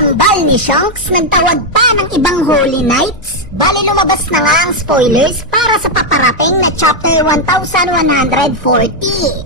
kambal ni Shanks, nagtawag pa ng ibang Holy Knights. Bali lumabas na nga ang spoilers para sa paparating na chapter 1140.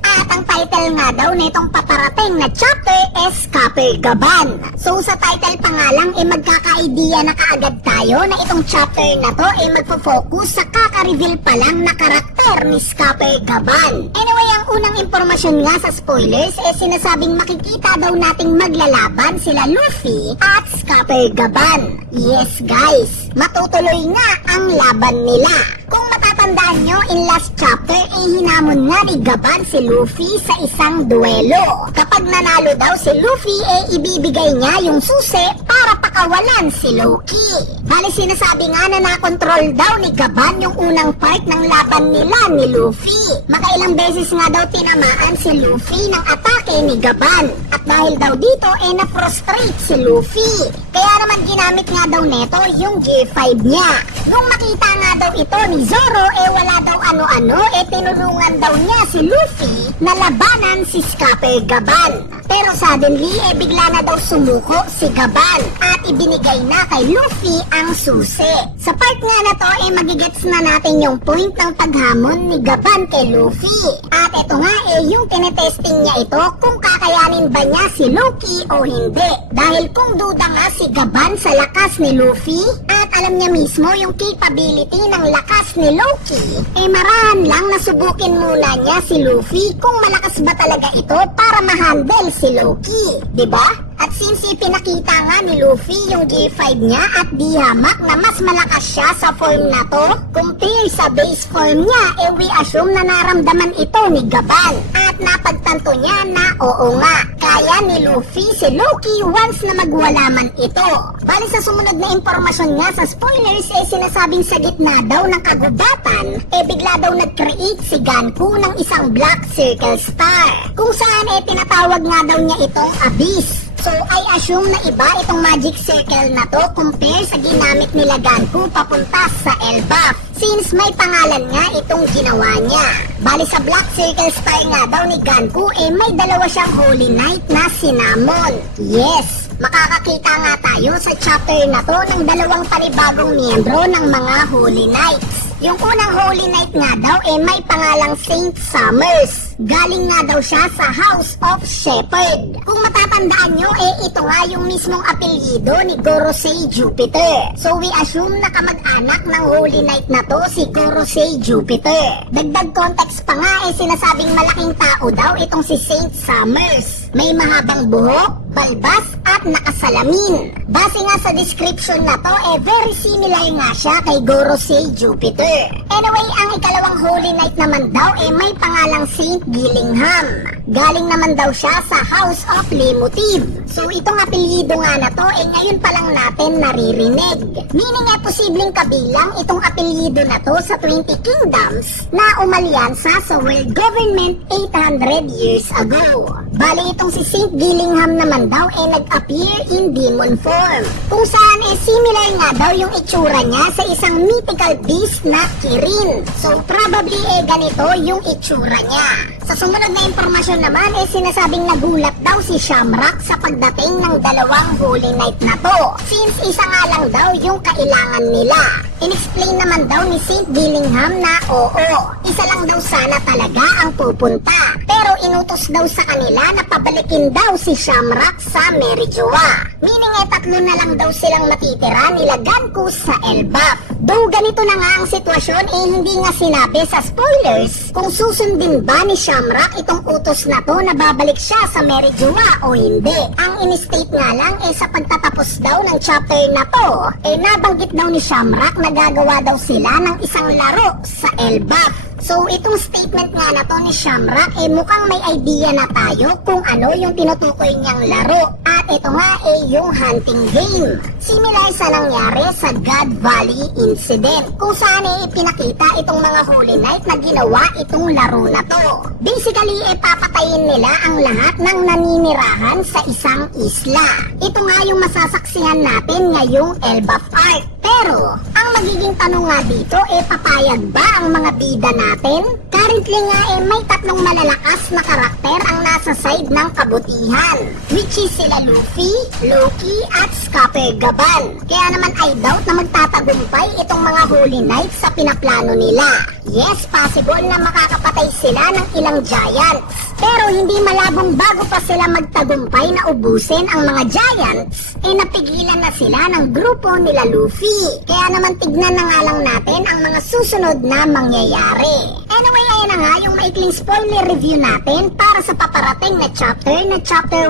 At ang title nga daw nitong paparating na chapter is Copper Gaban. So sa title pa nga lang magkaka-idea na kaagad tayo na itong chapter na to magfo-focus sa kaka-reveal pa lang na karakter ni Copper Gaban. Anyway, ang unang impormasyon nga sa spoilers sinasabing makikita daw nating maglalaban sila Luffy at Copper Gaban. Yes guys, matutuloy nga ang laban nila. Kung matatandaan nyo, in last chapter hinamon nga ni Gaban si Luffy sa isang duelo. Kapag nanalo daw si Luffy ibibigay niya yung susi para pakawalan si Loki. Bali sinasabi nga na nakontrol daw ni Gaban yung unang part ng laban nila ni Luffy. Makailang beses nga daw tinamaan si Luffy ng atake ni Gaban. At dahil daw dito na-frustrate si Luffy. Kaya naman ginamit nga daw neto yung Gear 5 niya. Nung makita nga daw ito ni Zoro wala daw ano-ano tinulungan daw niya si Luffy na labanan si Copper Gaban. Pero suddenly bigla na daw sumuko si Gaban at ibinigay na kay Luffy ang susi. Sa part nga na to magigets na natin yung point ng paghamon ni Gaban kay Luffy. At ito nga yung tinetesting niya ito kung kakayanin ba niya si Loki o hindi. Dahil kung duda nga si Gaban sa lakas ni Luffy at alam niya mismo yung capability ng lakas ni Loki, marahan lang na subukin muna niya si Luffy kung malakas ba talaga ito para ma-handle si Loki, diba? At since ipinakita nga ni Luffy yung G5 niya at di hamak na mas malakas siya sa form na to compare sa base form niya, we assume na naramdaman ito ni Gaban. At napagtanto niya na oo nga, kaya ni Luffy si Loki once na magwala man ito. Bali sa sumunod na impormasyon nga sa spoilers sinasabing sa gitna daw ng kagubatan bigla daw nag-create si Ganku ng isang black circle star. Kung saan tinatawag nga daw niya itong Abyss. So I assume na iba itong magic circle na to compare sa ginamit nila Ganku papunta sa Elbaf. Since may pangalan nga itong ginawa niya. Bali sa Black Circle Star nga daw ni Ganku may dalawa siyang Holy Knight na sinamon. Yes! Makakakita nga tayo sa chapter na to ng dalawang panibagong miyembro ng mga Holy Knights. Yung unang Holy Knight nga daw may pangalang Saint Summers. Galing nga daw siya sa House of Shepherd. Kung matatandaan nyo, ito nga yung mismong apelyido ni Gorosei Jupiter. So we assume na kamag-anak ng Holy Knight na to si Gorosei Jupiter. Dagdag context pa nga sinasabing malaking tao daw itong si Saint Summers. May mahabang buhok, balbas at nakasalamin. Base nga sa description na to very similar nga siya kay Gorosei Jupiter. Anyway, ang ikalawang Holy Knight naman daw may pangalang Saint Gillingham. Galing naman daw siya sa House of Lemotive. So itong apelyido nga na to ngayon pa lang natin naririnig. Meaning posibleng kabilang itong apelyido na to sa 20 kingdoms na umalyansa sa world government 800 years ago. Bali itong si Saint Gillingham naman daw nag-appear in demon form. Kung saan similar nga daw yung itsura niya sa isang mythical beast na Kirin. So probably ganito yung itsura niya. Sa sumunod na impormasyon naman sinasabing nagulat daw si Shamrock sa pagdating ng dalawang Holy Knight na to. Since isa nga lang daw yung kailangan nila. In-explain naman daw ni Saint Gillingham na oo, isa lang daw sana talaga ang pupunta. Pero inutos daw sa kanila na pabalikin daw si Shamrock sa Merijoa. Meaning tatlo na lang daw silang matitira nila Ganku sa Elbaf. Though ganito na nga ang sitwasyon hindi nga sinabi sa spoilers kung susundin ba ni Shamrock itong utos na to na babalik siya sa Merijoa o hindi. Ang in-state nga lang sa pagtatapos daw ng chapter na to nabanggit daw ni Shamrock na gagawa daw sila ng isang laro sa Elbaf. So itong statement nga na to ni Shamrock mukhang may idea na tayo kung ano yung tinutukoy niyang laro. At ito nga yung hunting game. Similar sa nangyari sa God Valley Incident kung saan ipinakita itong mga Holy Knight na ginawa itong laro na to. Basically papatayin nila ang lahat ng naninirahan sa isang isla. Ito nga yung masasaksihan natin ngayong Elbaf Arc. Pero ang magiging tanong nga dito, papayag ba ang mga bida natin? Currently nga may tatlong malalakas na karakter ang nasa side ng kabutihan, which is sila Luffy, Loki, at Scupper Gaban. Kaya naman I doubt na magtatagumpay itong mga Holy Knights sa pinaplano nila. Yes, possible na makakapatay sila ng ilang giants. Pero hindi malabong bago pa sila magtagumpay na ubusin ang mga giants, napigilan na sila ng grupo nila Luffy. Kaya naman tignan na nga lang natin ang mga susunod na mangyayari. Anyway, ayan na nga yung maikling spoiler review natin para sa paparating na chapter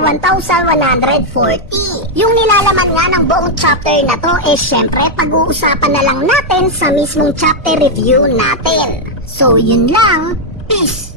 1140. Yung nilalaman nga ng buong chapter na to syempre pag-uusapan na lang natin sa mismong chapter review natin. So yun lang, peace!